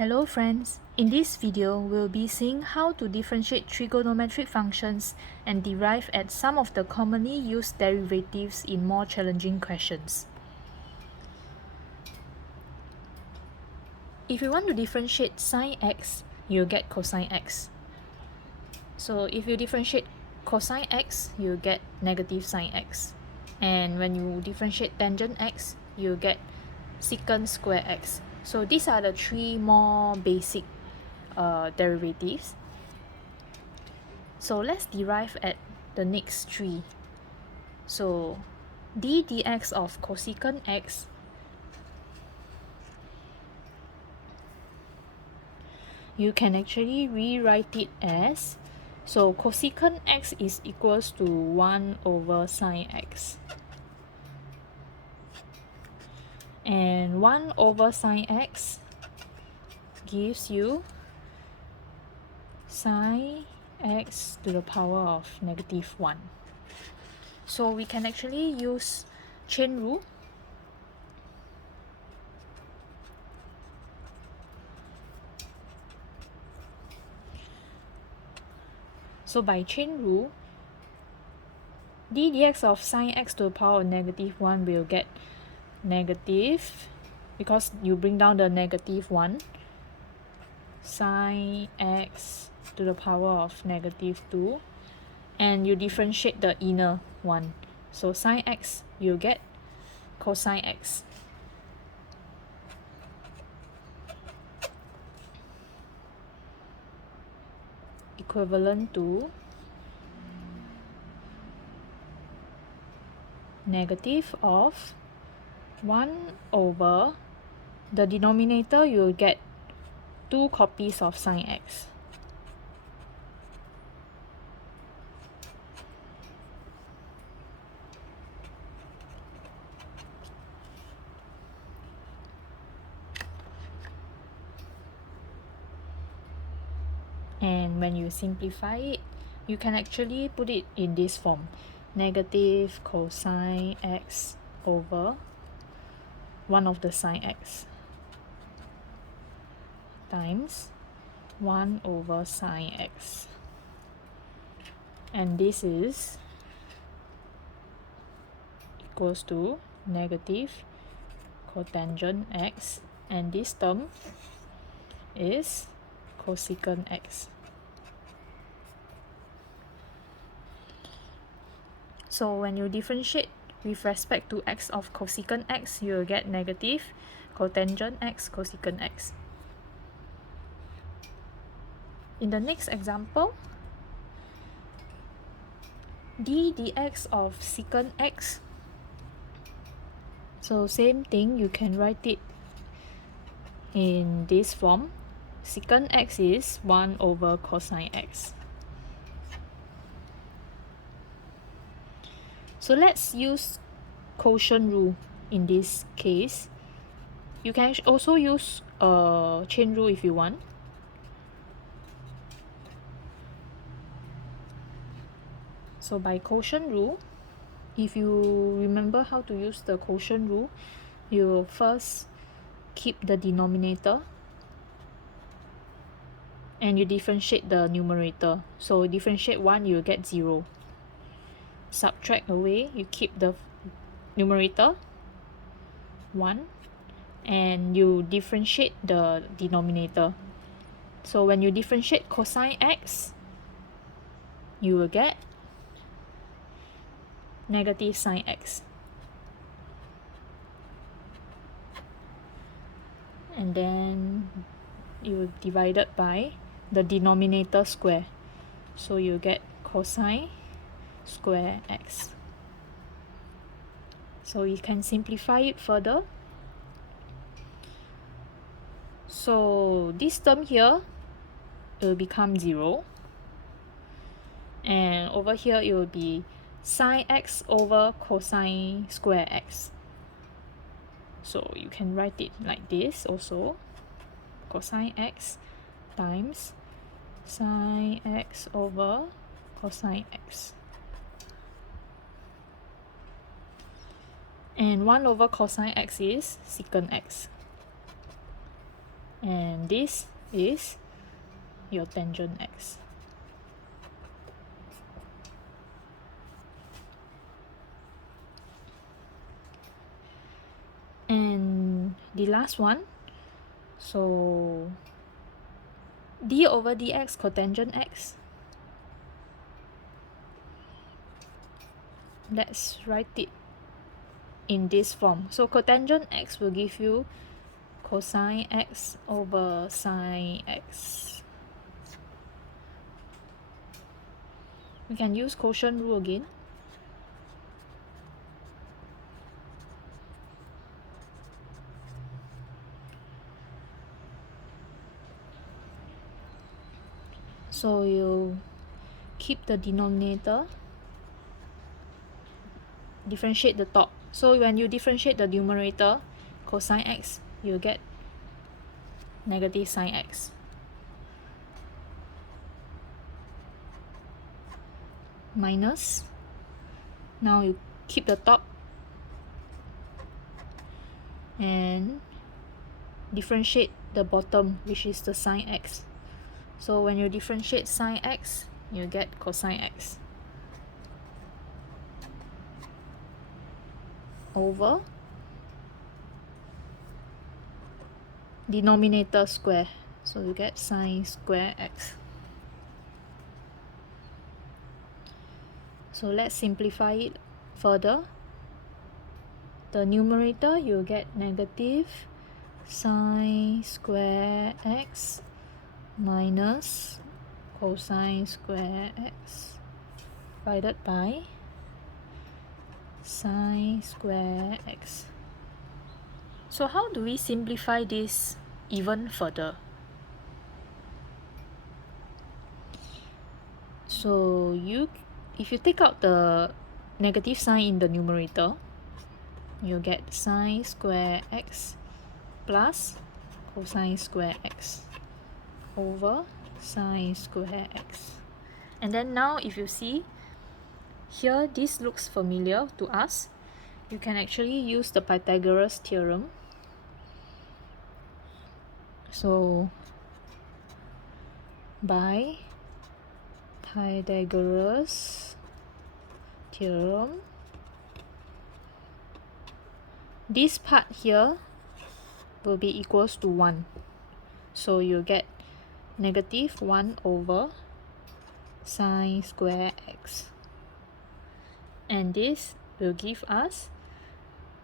Hello friends, in this video we'll be seeing how to differentiate trigonometric functions and derive at some of the commonly used derivatives in more challenging questions. If you want to differentiate sine x, you'll get cosine x. So if you differentiate cosine x, you'll get negative sine x. And when you differentiate tangent x, you'll get secant square x. So these are the three more basic derivatives. So let's derive at the next three. So d dx of cosecant x you can actually rewrite it as, so cosecant x is equals to 1 over sine x. And 1 over sine x gives you sine x to the power of negative 1. So we can actually use chain rule. So by chain rule, d dx of sine x to the power of negative 1 will get negative, because you bring down the negative 1, sine x to the power of negative 2, and you differentiate the inner one. So sine x, you get cosine x. Equivalent to negative of 1 over, the denominator you'll get 2 copies of sine x. And when you simplify it, you can actually put it in this form: negative cosine x over 1 of the sine x times 1 over sine x. And this is equals to negative cotangent x, and this term is cosecant x. So when you differentiate with respect to x of cosecant x, you will get negative cotangent x cosecant x. In the next example, d dx of secant x. So same thing, you can write it in this form: secant x is 1 over cosine x. So let's use quotient rule in this case. You can also use chain rule if you want. So by quotient rule, if you remember how to use the quotient rule, you will first keep the denominator and you differentiate the numerator. So differentiate 1, you will get 0. Subtract away, you keep the numerator 1, and you differentiate the denominator. So when you differentiate cosine x, you will get negative sine x. And then you will divide it by the denominator square. So you get cosine square x. So you can simplify it further. So this term here will become 0. And over here it will be sine x over cosine square x. So you can write it like this also: cosine x times sine x over cosine x. And 1 over cosine x is secant x. and this is your tangent x. And the last one, so d over dx cotangent x. Let's write it in this form. So cotangent x will give you cosine x over sine x. We can use quotient rule again. So you keep the denominator, differentiate the top. So when you differentiate the numerator, cosine x, you get negative sine x. Minus, now you keep the top and differentiate the bottom, which is the sine x. So when you differentiate sine x, you get cosine x over denominator square. So you get sine square x. So let's simplify it further. The numerator, you get negative sine square x minus cosine square x divided by sine square x. So how do we simplify this even further? So if you take out the negative sign in the numerator, you get sine square x plus cosine square x over sine square x. And then now if you see here, this looks familiar to us. You can actually use the Pythagoras theorem. So by Pythagoras theorem, this part here will be equals to 1. So you get negative 1 over sine square x. And this will give us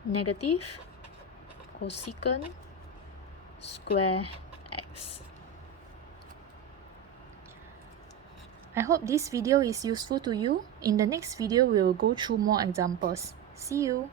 negative cosecant square x. I hope this video is useful to you. In the next video, we will go through more examples. See you!